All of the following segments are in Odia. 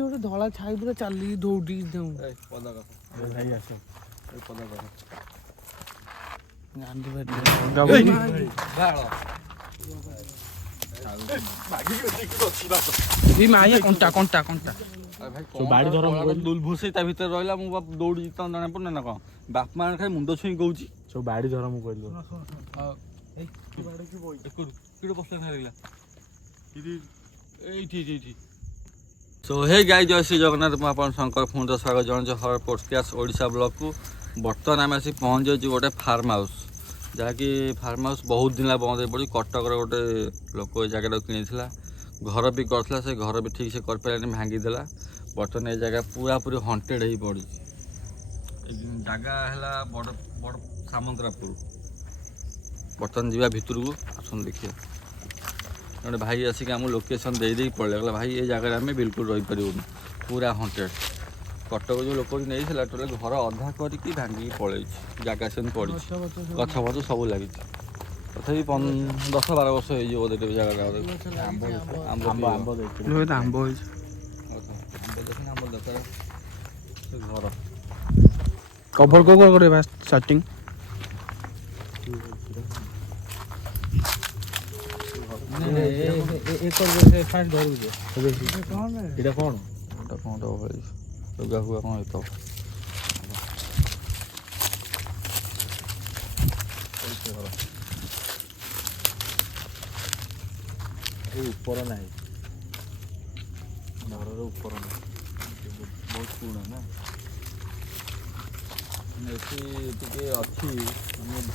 କିଏ ଗୋଟେ ଧଳା ଛାଇ ପୁରା ଚାଲି ଦୌଡ଼ି ଦେଉ ଭାଇ ଆସ ମାଇଆ କଣ୍ଟା କଣ୍ଟା କଣ୍ଟା ବାଡ଼ି ଧର ଭୁସେଇ ତା ଭିତରେ ରହିଲା ମୁଁ ଦୌଡ଼ି ତମ ଜଣା ପଡୁନି ନା କଣ ବାପା ମାନେ ଖାଇ ମୁଣ୍ଡ ଛୁଇଁ କହୁଛି ସବୁ ବାଡ଼ି ଧର ମୁଁ କହିଲି ସୋ ହେ ଗାଈ ଜୟ ଶ୍ରୀ ଜଗନ୍ନାଥ ମୁଁ ଆପଣ ଶଙ୍କର ଫୁଣ୍ଡ ସ୍ୱାଗତ ଜଣାଉଛି ହର ପୋଡ଼କାଷ୍ଟ ଓଡ଼ିଶା ବ୍ଲଗ୍କୁ। ବର୍ତ୍ତମାନ ଆମେ ଆସି ପହଞ୍ଚିଛୁ ଗୋଟେ ଫାର୍ମ ହାଉସ୍, ଯାହାକି ଫାର୍ମ ହାଉସ୍ ବହୁତ ଦିନ ହେଲା ବନ୍ଦ ହେଇ ପଡ଼ିଛି। କଟକର ଗୋଟେ ଲୋକ ଏ ଜାଗାଟାକୁ କିଣିଥିଲା, ଘର ବି କରିଥିଲା, ସେ ଘର ବି ଠିକ୍ ସେ କରିପାରିଲାନି, ଭାଙ୍ଗିଦେଲା। ବର୍ତ୍ତମାନ ଏ ଜାଗା ପୁରାପୁରି ହଣ୍ଟେଡ଼ ହେଇ ପଡ଼ିଛି। ଏ ଜାଗା ହେଲା ବଡ଼ ବଡ଼ ସାମନ୍ତରାପୁର। ବର୍ତ୍ତମାନ ଯିବା ଭିତରକୁ, ଆସନ୍ତୁ ଦେଖିବା। ଗୋଟେ ଭାଇ ଆସିକି ଆମକୁ ଲୋକେସନ୍ ଦେଇଦେଇକି ପଳେଇଲା, ଭାଇ ଏ ଜାଗାରେ ଆମେ ବିଲକୁଲ ରହିପାରିବୁନି, ପୁରା ହଣ୍ଟେଡ଼। କଟକ ଯେଉଁ ଲୋକଟି ନେଇଥିଲା ଟୋଟାଲି ଘର ଅଧା କରିକି ଭାଙ୍ଗିକି ପଳେଇଛି, ଜାଗା ସେମିତି ପଡ଼ିଛି, ଗଛ ଫଛ ସବୁ ଲାଗିଛି। ତଥାପି 10-12 ବର୍ଷ ହେଇଯିବ ବୋଧେ ଜାଗାଟା। ଆମ୍ବ ହେଇଛି ଘର କଭର କୋଉ କରିବା ଷ୍ଟାର୍ଟିଂ ଏଇଟା କ'ଣ ଲୁଗା ଫୁଗା କ'ଣ ହେଇଥିବ। ଉପର ନାହିଁ, ଘରର ଉପର ନାହିଁ, ବହୁତ ପୁରୁଣା ନା। ଏଠି ଟିକେ ଅଛି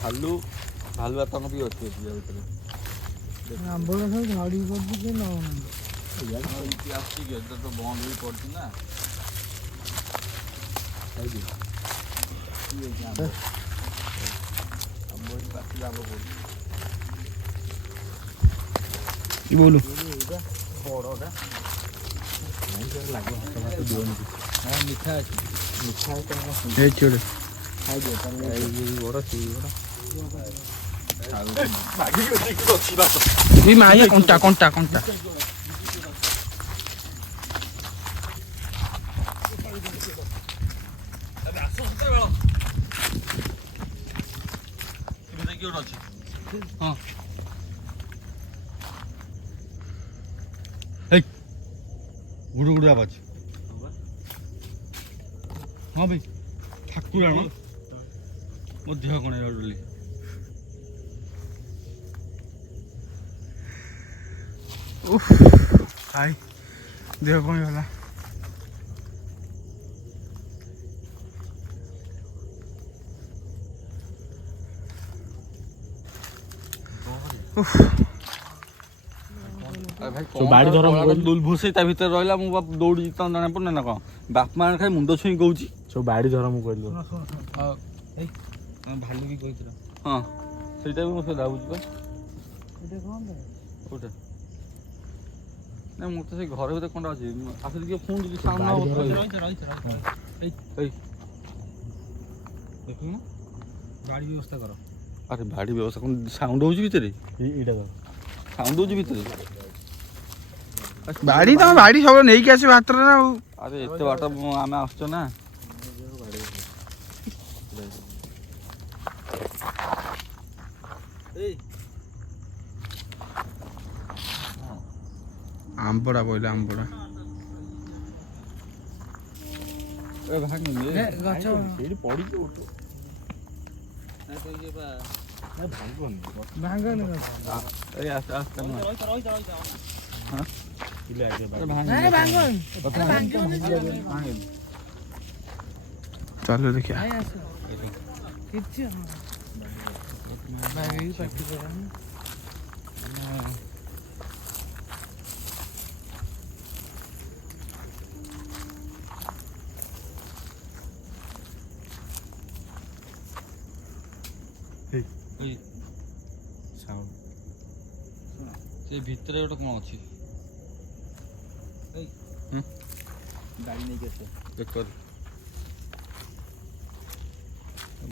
ଭାଲୁ ଆତଙ୍କ ବି ଅଛି ଏଠି ଭିତରେ। ଆମ୍ବ ସବୁ ଝାଡ଼ି କରିଛି କି ନେଉନାହାନ୍ତି। ଏଇଠି ଆସୁଛି କି ଏଟା ତ ବନ୍ଦ ବି ପଡ଼ିଛି ନା। बोलो माइया कंटा कंटा कंटा गुड़ गुड़ आवाज हाँ भाई ठाकुराण मो देह कण डोली हाय देह कौन होला ବାଡ଼ି ଧର ଭୁସେଇ ତା ଭିତରେ ରହିଲା ମୁଁ ଦୌଡ଼ି ତମ ଜଣା ପଡୁନି ନା କଣ ବାପା ମାନେ ଖାଇ ମୁଣ୍ଡ ଛୁଇଁ କହୁଛି ସବୁ ବାଡ଼ି ଧର ମୁଁ କହିଲି ଭାଲୁ ବି କହିଥିଲା ହଁ ସେଇଟା ବି ମୁଁ ସେ ଭାବୁଛି ବା କୋଉଟା ନା ମୁଁ ତ ସେଇ ଘର ଭିତରେ କ'ଣ ଅଛି ଆସିଲି ଟିକେ ଫୋନ୍ ଟିକେ ସାଉଣ୍ଡ ଦେଖୁନ ଗାଡ଼ି ବ୍ୟବସ୍ଥା କର। ଆରେ ବାଡ଼ି ବ୍ୟବସ୍ଥା କ'ଣ ସାଉଣ୍ଡ ହେଉଛି ଭିତରେ ଏଇଟା ସାଉଣ୍ଡ ହେଉଛି ଭିତରେ ବାଡ଼ି ତମ ବାଡ଼ି ସବୁ ନେଇକି ଆସିବ ହାତରେ ନା ଆଉ। ଆରେ ଏତେ ବାଟ ଆମେ ଆସୁଛୁ ନା ଆମ୍ବଡ଼ା ବୋଇଲେ ଆମ୍ବଡ଼ା ସେଇଠି ପଡ଼ିଛି चलो देखिए ସେ ଭିତରେ ଗୋଟେ କ'ଣ ଅଛି ଗାଡ଼ି ନେଇକି ଆସିବ ବେକର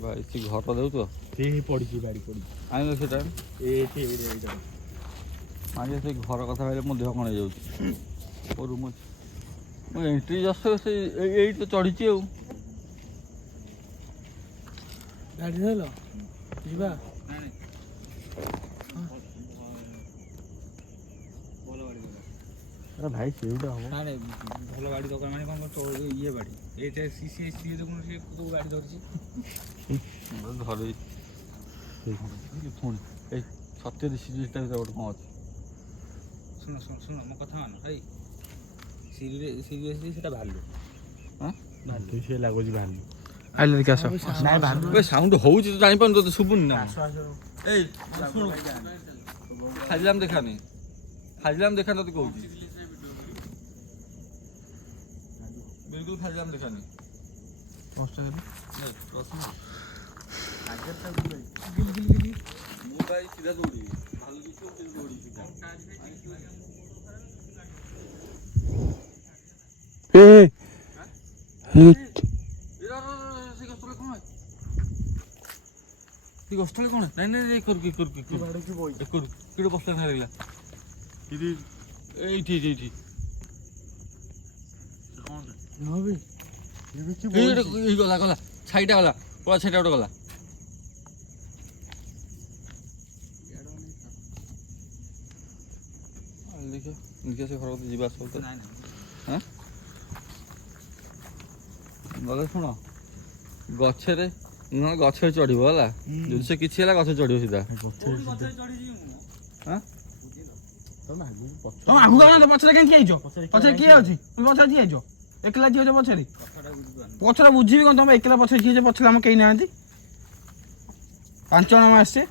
ଭାଇ ସେ ଘର ଦେଉଛ ସେ ପଡ଼ିଛି ବାଡ଼ି ପଡ଼ିଛି ଆଣିଲ ସେଟା ଏଇଟା ଆଜ୍ଞା ସେ ଘର କଥା କହିଲେ ମୋ ଦେହ କ'ଣ ହେଇଯାଉଛି ମୋ ରୁମ୍ ଅଛି ମୁଁ ଏଣ୍ଟ୍ରି ଜଷ୍ଟ ସେ ଏଇଠି ତ ଚଢ଼ିଛି ଆଉ। ଗାଡ଼ି ଧରିଲ ଯିବା। ଆରେ ଭାଇ ସେଇଟା ହବ। ନାଇଁ ଭଲ ଗାଡ଼ି ଦରକାର ମାନେ କ'ଣ ଇଏ ଗାଡ଼ି ଏଇଟା ସିଏ ଦେଖୁନ ସିଏ କୋଉ ଗାଡ଼ି ଧରିଛି। ଧରି ପୁଣି ଏଇ ସତ୍ୟରେ ସିରିଜଟା ଭିତରେ ଗୋଟେ କ'ଣ ଅଛି। ଶୁଣ ମୋ କଥା ମାନ ଭାଇ ସିରିୟସଲି ସେଟା ଭାଲୁ। ଭାଲୁ ସେ ଲାଗୁଛି ଭାଲୁ। ଆଇଲେ ଦେଖି ଆସ। ନାଇଁ ଭାଲୁ ଏ ସାଉଣ୍ଡ ହଉଛି ତ ଜାଣିପାରୁନି ତୋତେ ଶୁଭୁନି ନା? ଏଇ ଶୁଣୁ ଖାଜିଲାମ ଦେଖାନି ତତେ କହୁଛି। ବିଲକୁଲ ଖାଜିଲାମ ଦେଖାନି। ମୁଁ ଭାଇ ସିଧା ଦୌଡ଼ିବି। ଭାଲୁ କିଛି ଦୌଡ଼ିବି ସିଧା। ଗଛତଳେ କ'ଣ? ନାଇଁ କିଟେ ବସିଲା ଲାଗିଲା ଏଇଠି ଗଲା ଛାଇଟା ଗଲା କଳା ଛାଇଟା ଗୋଟେ ଗଲା। ଦେଖିଆ ସେ ଘର କଥା ଯିବା ଆସିବା ତ ଗଲେ ଶୁଣ ଗଛରେ ଚଢ଼ିବ ହେଲା। ଯଦି ସେ କିଛି ହେଲା ଗଛରେ ଚଢ଼ିବ ସିଧା। ତମ ଆଗକୁ ପଛରେ କାହିଁ ଠିଆ ହେଇଛ? ପଛରେ କିଏ ଅଛି? তুমি ପଛରେ ଠିଆ ହେଇଛ? ଏକଲା ଠିଆ ହେଇଛ ପଛରେ? ପଛରେ ବୁଝିବି କ'ଣ ତମେ ଏକଲା ପଛରେ ଠିଆ ହେଇଛ? ପଛରେ ଆମ କେହି ନାହାନ୍ତି। 5 ଜଣ ଆମେ ଆସିଛେ।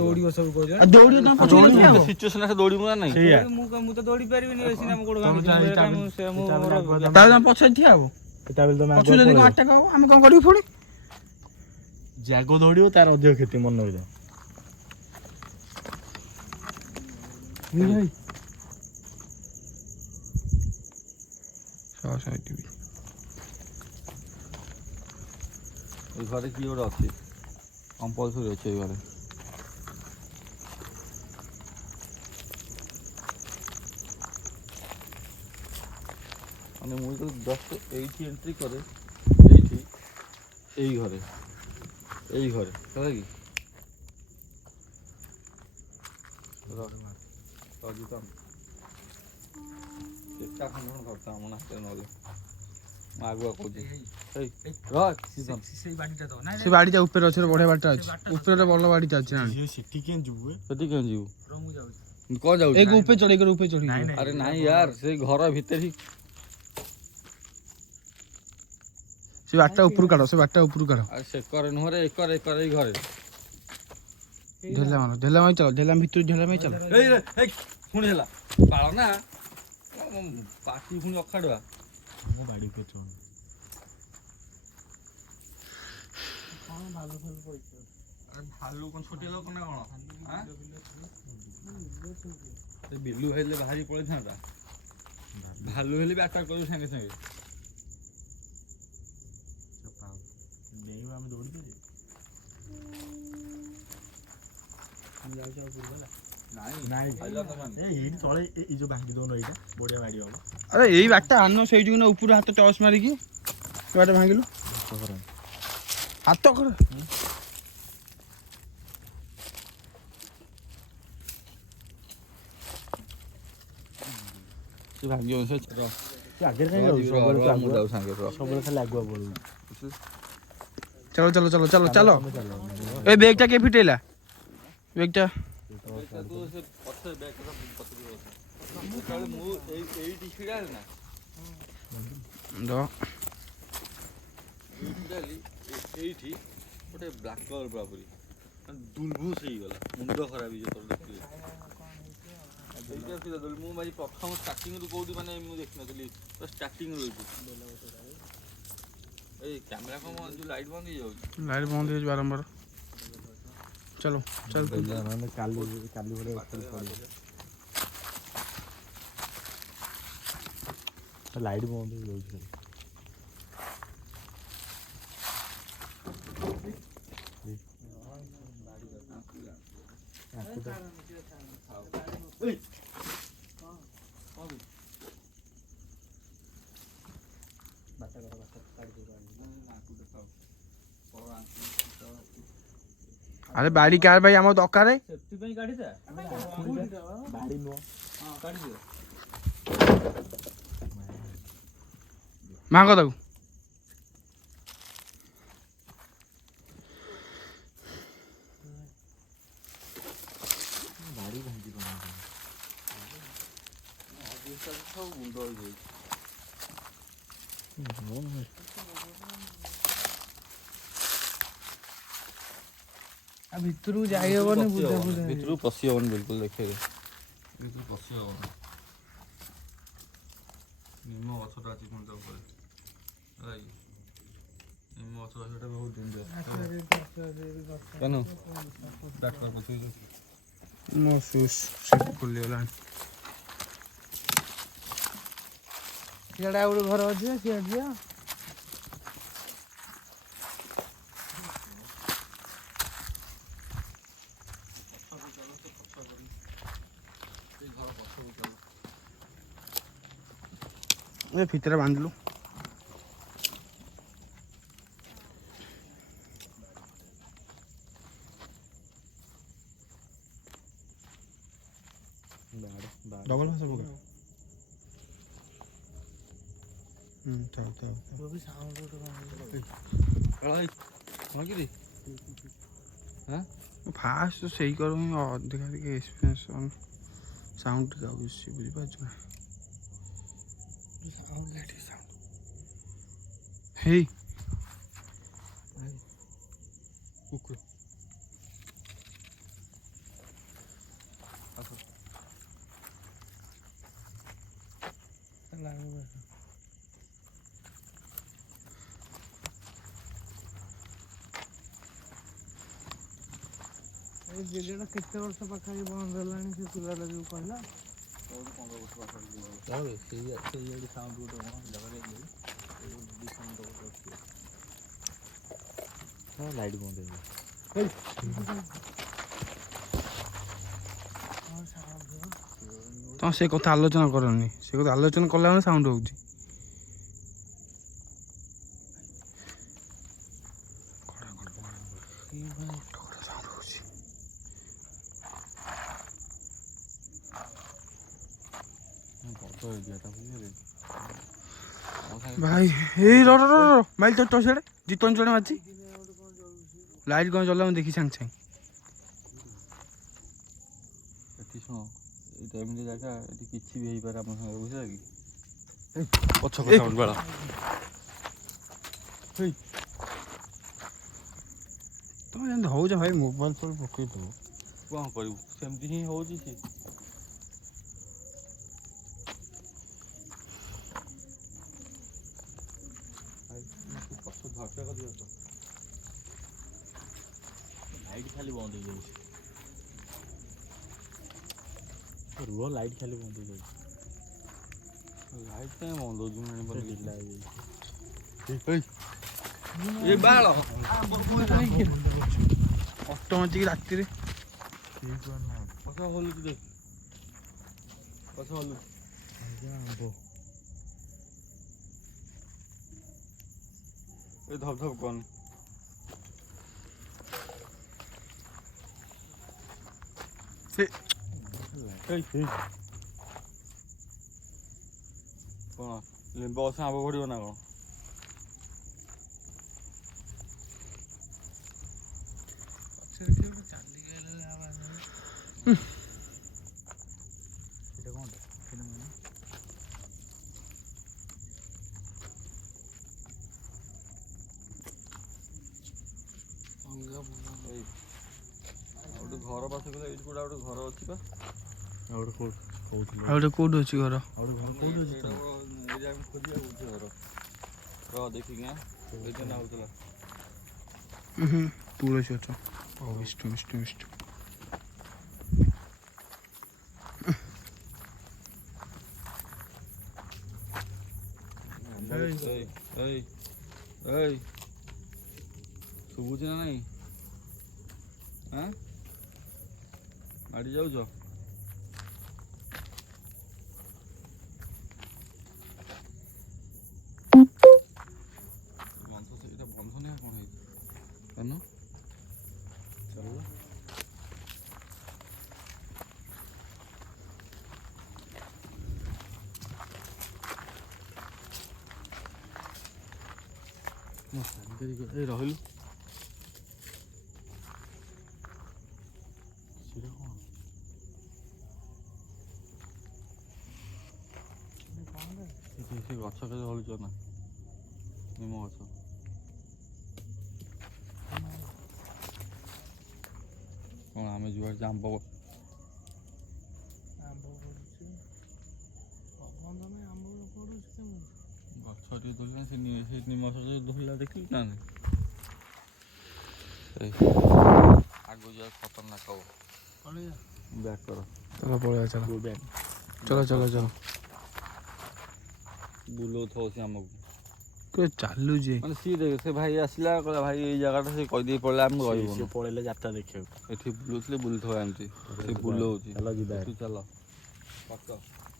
ଦୌଡ଼ିବ ସବୁ କହୁଛ। ଦୌଡ଼ିବ ତମେ ପଛରେ ଠିଆ ହବ। ସିଚୁଏସନ୍ ଆସେ ଦୌଡ଼ିବୁ ନା ନାହିଁ? ମୁଁ ତ ଦୌଡ଼ି ପାରିବିନି ସିନା ମୁଁ ଗୋଡ଼ ତାହେଲେ ତମେ ପଛରେ ଠିଆ ହବ। ପଛରେ ଯଦି କ'ଣ ଆଟାକ୍ ହବ ଆମେ କ'ଣ କରିବୁ ପୁଣି? ଜାଗ ଦୌଡ଼ିବ ତାର ଅଧିକ କ୍ଷତି ମନେ ରଖିଥାଅ। ଏ ଘରେ କିଏ ଗୋଟେ ଅଛି କମ୍ପଲସରି ଅଛି ଏ ଘରେ। ମାନେ ମୁଁ ଜଷ୍ଟ ଏଇଠି ଏଣ୍ଟ୍ରି କରେ ଏଇ ଘରେ ହେଲା କି ଚେଷ୍ଟା ଖଣ୍ଡ ଧରତା ମୋ ନାଚରେ ନହେଲେ ମୁଁ ଆଗୁଆ କହୁଛି। ସେ ବାଡ଼ିଟା ଉପରେ ଅଛି ବଢିଆ ବାଡ଼ିଟା ଅଛି। ଉପରେ ଭଲ ବାଡ଼ିଟା ଅଛି। ସେଠି କେମିତି ଯିବୁ? କ'ଣ ଯାଉଛି? ଉପରେ ଚଢ଼ି ଆରେ ନାଇଁ ୟାର ସେ ଘର ଭିତରେ ହିଁ ସେ ବାଟଟା ଉପରୁ କାଢ। ଆରେ ସେ କରେ ନୁହଁରେ ଏକରେ ଏଇ ଘରେ ଢେଲା ମାଇ ଚାଲ। ଭିତରୁ ଢେଲା ମାଇ ଚାଲ। ପୁଣି ହେଲା ପାଳ ନା ପାଟି ପୁଣି ଅଖାଡୁଆ। ମୋ ବାଡ଼ି କେତେ ଭାଲୁ କ'ଣ ଛୋଟିଆ ଲୋକ ନା କ'ଣ? ସେ ବିଲୁ ହେଲେ ବାହାରି ପଳେଇଥାନ୍ତା। ଭାଲୁ ହେଲେ ବି ଆଟାକ୍ କରିବୁ ସାଙ୍ଗେ ସାଙ୍ଗେ। ଆମେ ଦୌଡ଼ି ପାରିବା? ଏଇଠି ତଳେ ଏଇ ଯୋଉ ଭାଙ୍ଗି ଦଉନ ଏଇଟା ବଢିଆ ବାଡ଼ି ହବ। ଆରେ ଏଇ ବାଟଟା ଆନ ସେଇଠି ନା ଉପରୁ ହାତ ଟସ୍ ମାରିକି ବାଟ ଭାଙ୍ଗିଲୁ। ହାତ କର ସେ ଭାଙ୍ଗିବ ସେ ଆଗରେ କାହିଁ ଯାଉଛୁ? ସବୁବେଳେ ଖାଲି ଆଗୁଆ ପଳଉଛୁ। ଚାଲ। ଏ ବ୍ୟାଗଟା କିଏ ଫିଟେଇଲା? ବ୍ୟାଗଟା ଏଇଠି ଗୋଟେ ବ୍ଲାକ୍ କଲର୍ ପୁରାପୁରି ଦୁଲଭୁସ ହେଇଗଲା। ମୁଣ୍ଡ ଖରାପ ହେଇଯିବ ଦେଖିଲେ। ମୁଁ ଭାଇ ପ୍ରଥମ ଷ୍ଟାର୍ଟିଂରୁ କୋଉଠି ମାନେ ମୁଁ ଦେଖିନଥିଲି ଷ୍ଟାର୍ଟିଂରୁ ଏଇଠି। ଏଇ କ୍ୟାମେରା କ'ଣ ଯୋଉ ଲାଇଟ୍ ବନ୍ଦ ହେଇଯାଉଛି ବାରମ୍ବାର। ଚାଲ କାଲି ଲାଇଟ୍ ବନ୍ଦ ହେଇଯାଉଛି। ଆରେ ବାଡ଼ି କାହାର ଭାଇ ଆମର ଦରକାର ସେଫ୍ଟି ପାଇଁ କାଢିଥା ବାଡ଼ି ନୁହଁ ହଁ କାଢିଦିଅ ମାଙ୍କ ତାକୁ ବାଡ଼ି ଭାଙ୍ଗି ସବୁ ଗୁଣ୍ଡ ହେଇଯାଇଛି। ଭିତରକୁ ଯାଇ ହବନି ଭିତରକୁ ପଶି ହବନି ବିଲକୁଲ ଦେଖେଇଲେ ଭିତରକୁ ପଶି ହବନି। ନିମ ଗଛଟା ଅଛି ପୁଣି ତା ଉପରେ ହେଲା କି ନିମ ଗଛ ସେଇଟା ବହୁତ ଡେଞ୍ଜର କେନ ଡାକ୍ତର ପଛକୁ ମୋ ସୁସ୍ ସେଠି ଖୋଲିଗଲାଣି। ସିଆଡ଼େ ଆଉ ଗୋଟେ ଘର ଅଛି ସିଆଡ଼େ ଯିବା। ଏ ଭିତରେ ବାନ୍ଧିଲୁ। ଡବଲ ଭାଷା ପକା। ଫାଷ୍ଟ ସେଇ କରୁ ହିଁ ଅଧିକା ଟିକେ ଏକ୍ସପିରିଏନ୍ସ ସାଉଣ୍ଡ ଟିକେ ଆଉ ବେଶୀ ବୁଝିପାରୁଛୁ ନା। ହେଇ କୁକୁର ଏଇ ଜାଗାଟା କେତେ ବର୍ଷ ପାଖାପାଖି ବନ୍ଦ ହେଲାଣି ସେ ପିଲାଟା ଯୋଉ କହିଲା ସେଇଆଡେ ସାଉଣ୍ଡ ଗୋଟେ କଣ ଜାଗାରେ ଲାଇଟ୍ ବନ୍ଦ ହେଇଗଲା। ତମେ ସେ କଥା ଆଲୋଚନା କରନି। ସେ କଥା ଆଲୋଚନା କଲା ମାନେ ସାଉଣ୍ଡ ହଉଛି। ଭାଇ ଏଇ ର ମାଇଲ ତ ସିଆଡ଼େ ଜିତନ ଜଣେ ମାଛି ଲାଇଟ୍ କ'ଣ ଚଲା ମୁଁ ଦେଖି ସାଙ୍ଗେ ସାଙ୍ଗେ। ଏଠି ଶୁଣ ଏଇଟା ଏମିତି ଜାଗା ଏଠି କିଛି ବି ହେଇପାରେ ଆମ ସାଙ୍ଗରେ ବୁଝିଲା କି ପଛ କଥା ବେଳ ତମେ ଯେମିତି ହଉଛ ଭାଇ ମୋବାଇଲ ସବୁ ପକେଇ ଦେବ। କ'ଣ କରିବୁ ସେମିତି ହିଁ ହେଉଛି ସେ ପଛ ଝରକା କରିଦିଅ ତ ଲାଇଟ୍ ଖାଲି ବନ୍ଦ ହେଇଯାଉଛି। ରୁହ ଲାଇଟ୍ ଖାଲି ବନ୍ଦ ହେଇଯାଉଛି। ଲାଇଟ୍ କାହିଁ ବନ୍ଦ ହେଉଛି ମୁଁ ଜାଣିପାରୁନି। ଢିଲା ହେଇଯାଇଛି। ଏ ବାଳ ଅଟୋମେଟିକ୍ ରାତିରେ ପଛ ହଲୁଛି ଦେଖ ପଛ ହଲୁଛି ଏ ଧପ ଧପ କନ ସେ କ'ଣ ଲିମ୍ବ ଗଛ ଆମ୍ବ ପଡ଼ିବ ନା କ'ଣ? ଗୋଟେ ଘର ପାଖେ ଗଲେ ଏଇଠି କୋଉଟା ଗୋଟେ ଘର ଅଛି ବା ଆଉ ଗୋଟେ କୋଉଠି ଅଛି ଘର? ଘର ର ଦେଖିକି ନା ହଉଥିଲା ତୁଳସୀ ଗଛ ବିଷ୍ଣୁ ବିଷ୍ଣୁ ବିଷ୍ଣୁ ଏଇ ଶୁଭୁଛି ନା ନାଇଁ? ମାଡ଼ି ଯାଉଛ? এই ରହିଲୁ ସେ ଗଛ କେତେ ହଲୁଛ ନା ନିମ ଗଛ କ'ଣ ଆମେ ଯୁଆଡ଼େ ଆମ୍ବ ଆମ୍ବ ପଡୁଛି ପବନ ନାହିଁ ଆମ୍ବ ପଡୁଛି କେମିତି ଗଛ ଟିକେ ଧରିଲା ସେ ନିମ ଗଛ ଧରିଲା ଦେଖିଲୁ ନା ନାଇଁ ଆଗକୁ ଯିବା ଖତରନାକ ହବ ପଳେଇବା ବ୍ୟାକ୍ କର चलो पळेवा चलो ବ୍ୟାକ୍ चलो चलो चलो ବୁଲଉଥିବ ସେ ଆମକୁ के चालू जे ମାନେ ସିଏ ଦେଖେ ସେ ଭାଇ ଆସିଲା କହିଲା ଭାଇ ଏଇ ଜାଗାଟା ସେ କହିଦେଇ ପଳେଇଲା ଆମେ ରହିବୁନି ପଳେଇଲେ ଯାତ୍ରା ଦେଖିବାକୁ ଏଠି ବୁଲୁଥିଲେ ବୁଲୁଥିବ ଏମିତି ସେ ବୁଲଉଛି ଚାଲ ଯିବା ତୁ ଚାଲ ପକ୍କା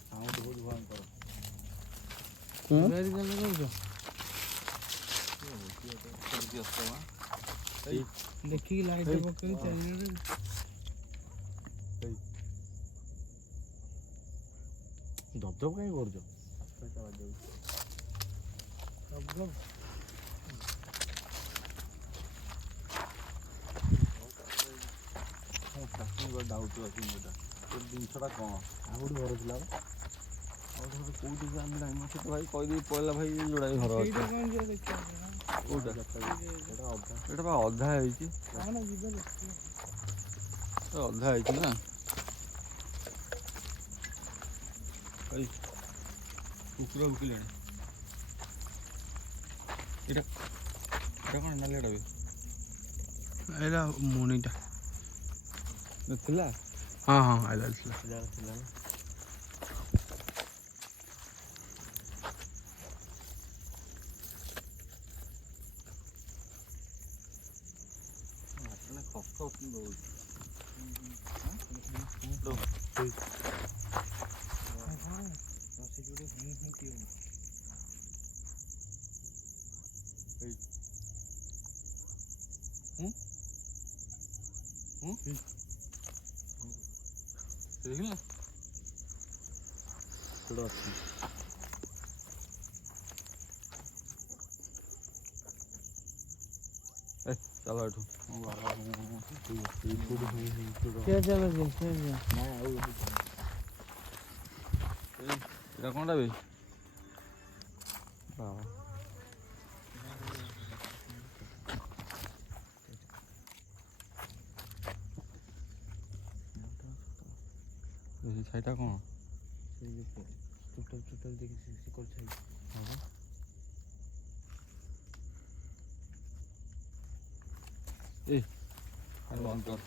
ସାଉଣ୍ଡ ବହୁତ ଭୟଙ୍କର ମେଡ଼ିକାଲ ଯାଉଛ ଦେଖିକି ଲାଇଟ୍ ପକେଇ ଚାରିଆଡ଼େ ଦବଦବ କାହିଁ କରୁଛ ସବୁ ଡାଉଟ୍ ଅଛି ଏଇଟା ଏ ଜିନିଷଟା କ'ଣ ଆଉ ଗୋଟେ ଘର ଥିଲା ଆଉ ଗୋଟେ କୋଉଠି ଆମେ ଜାଣିନୁ ସେ ତ ଭାଇ କହିଦେଇ ପଳେଇଲା ଭାଇ ଯୋଡ଼ାଏ ଘର ଅଛି ସେଇଟା କ'ଣ ଯିବା ଦେଖିବା କୋଉଟା ସେଇଟା ଅଧା ଏଇଟା ବା ଅଧା ହେଇଛି କ'ଣ ଯିବା ଦେଖିବା ଅଧା ହେଇଛି ନା ଭାଇ କୁକୁର ଭୁକିଲେଣି ଏଇଟା କ'ଣ ନାଲିଆଟା ବି एला मोनीटा ଥିଲା हाँ हाँ आइला ଥିଲା ନା ଖତ ଦଉଛି ଦେଖିଲ ଗୋଟେ ଅଛି ଚାଲ ଏଠୁ କିଏ ଚାଲୁଛି କିଏ ନାଇଁ ଆଉ ଏଇଟା କ'ଣଟା ବେ ବାବା ଛାଇଟା କ'ଣ ସେଇ ଯୋଉ ଟୋଟାଲ ଦେଖି ଶିକଳ ଛାଇ ଏ ବନ୍ଦ କର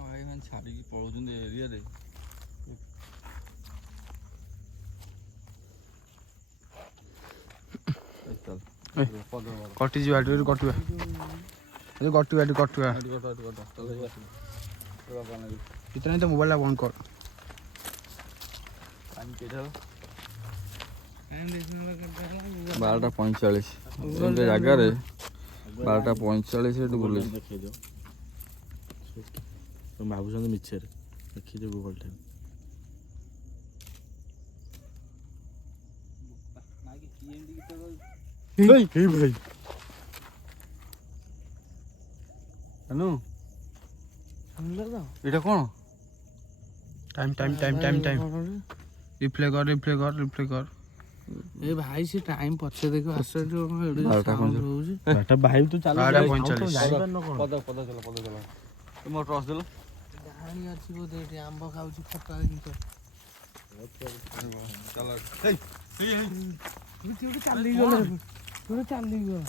ଭାଇ ମାନେ ଛାଡ଼ିକି ପଳଉଛନ୍ତି ଏରିଆରେ कटि जी बाटो कटुआ अरे कटुआ कटुआ इतना ही तो मोबाइल बंद कर बारटा 45 ଏମିତି ଜାଗାରେ 12ଟା 45 ଏଠି ବୁଲେ ଦେଖେଇଦିଅ ତମେ ଭାବୁଛନ୍ତି ମିଛରେ ଦେଖିଦିଅ ଗୁଗଲ ଟାଇମ୍ ଭାଇ ଜାନୁ ଶୁଣିଲ ତ ଏଇଟା କ'ଣ time time time time time replay कर ଏ ଭାଇ ସେ ଟାଇମ୍ ପଛେ ଦେଖିବ ଆଶ୍ଚର୍ଯ୍ୟ ବାରଟା ହଉଛି ବାରଟା ଭାଇ ତୁ ଚାଲ 12:45 ପଦ ଚାଲ ମୋ ଟର୍ଚ୍ଚ ଦେଲ ଡାହାଣୀ ଅଛି ବୋଧେ ଏଠି ଆମ୍ବ ଖାଉଛି ଖଟା ଜିନିଷ ଚାଲ ଚାଲିଗଲା ଚାଲିଗଲା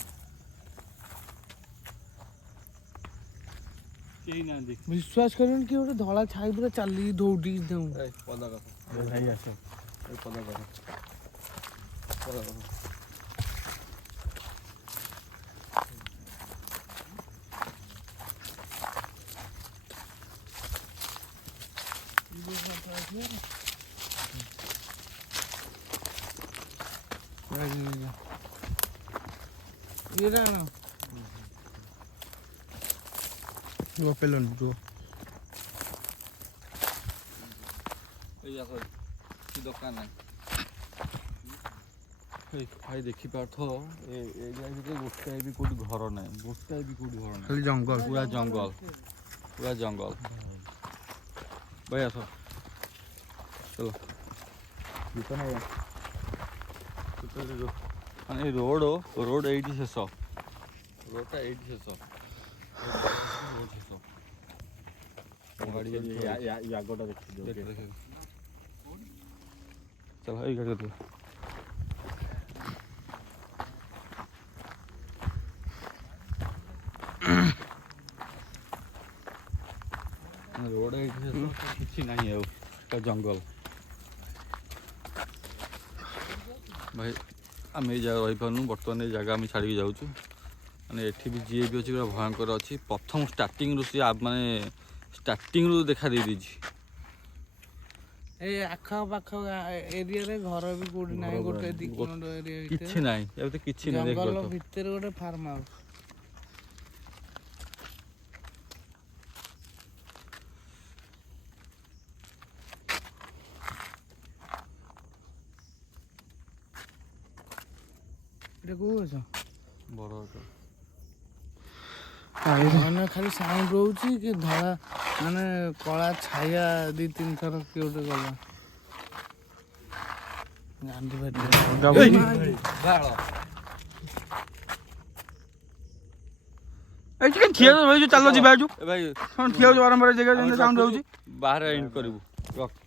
କେହି ନାହାନ୍ତି ବିଶ୍ୱାସ କରିବନି କି ଗୋଟେ ଧଳା ଛାଇ ପୁରା ଚାଲିକି ଦୌଡ଼ିକି ଦେଉ ପଦା କଥା ଭାଇ ଆସ ପଦା କଥା ଇଏଟା ଆଣ ରୁହ ପେଲନି ରୁହ। ଏଇ ଯାକ କିଛି ଦୋକାନ ନାହିଁ। ଭାଇ ଦେଖିପାରୁଥିବ ଏ ଏରିଆ ଭିତରେ ଗୋଟାଏ ବି କେଉଁଠି ଘର ନାହିଁ, ଗୋଟାଏ ବି କେଉଁଠି ଘର ନାହିଁ, ଖାଲି ଜଙ୍ଗଲ। ପୁରା ଜଙ୍ଗଲ, ପୁରା ଜଙ୍ଗଲ। ଭାଇ ଆସ ଚଲ ମାନେ ରୋଡ଼ ଏଇଠି ଶେଷ, ରୋଡ଼ଟା ଏଇଠି ଶେଷ, ରୋଡ଼ ଶେଷ। ଗାଡ଼ି ଆଗଟା ଦେଖିଦିଅ। ଚାଲ ଏଇ ଗାଡ଼ି ଦେଖିବ। ରୋଡ଼ ଏଇଠି ଶେଷ, କିଛି ନାହିଁ ଆଉ, ଜଙ୍ଗଲ। ଭାଇ ଆମେ ଏଇ ଜାଗା ରହିପାରୁନୁ, ବର୍ତ୍ତମାନ ଏଇ ଜାଗା ଆମେ ଛାଡ଼ିକି ଯାଉଛୁ। ମାନେ ଏଠି ବି ଯିଏ ବି ଅଛି ପୁରା ଭୟଙ୍କର ଅଛି। ପ୍ରଥମ ଷ୍ଟାର୍ଟିଂରୁ ସିଏ ମାନେ ଷ୍ଟାର୍ଟିଂରୁ ଦେଖା ଦେଇଛି। ଏଇ ଆଖପାଖ ଏରିଆରେ ଘର ବି କୋଉଠି ନାହିଁ, ଗୋଟେ 2 କିଲୋମିଟର ଏରିଆ କିଛି ଭିତରେ ନାହିଁ, ଏବେ କିଛି ନାହିଁ। ଜଙ୍ଗଲ ଦେଖିପାରୁଥିବ ଭିତରେ ଗୋଟେ ଫାର୍ମ ହାଉସ୍। ଏଟା କୋଉ ଗଛ? ବଡ଼ ଗଛ। ମାନେ ଖାଲି ସାଉଣ୍ଡ ରହୁଛି କି ଧଳା ମାନେ କଳା ଛାୟା 2-3 ଥର କିଏ ଗୋଟେ ଗଲା। ଗାନ୍ଧୀ ଏଇ ଟିକେ ଠିଆ ରହିଛୁ, ଚାଲ ଯିବା ଏଠୁ। ଏ ଭାଇ ଠିଆ ହଉଛି ବାରମ୍ବାର ଜାଗା ଯେମିତି ସାଉଣ୍ଡ ହଉଛି। ବାହାରେ ଏଣ୍ଡ କରିବୁ, ରଖ।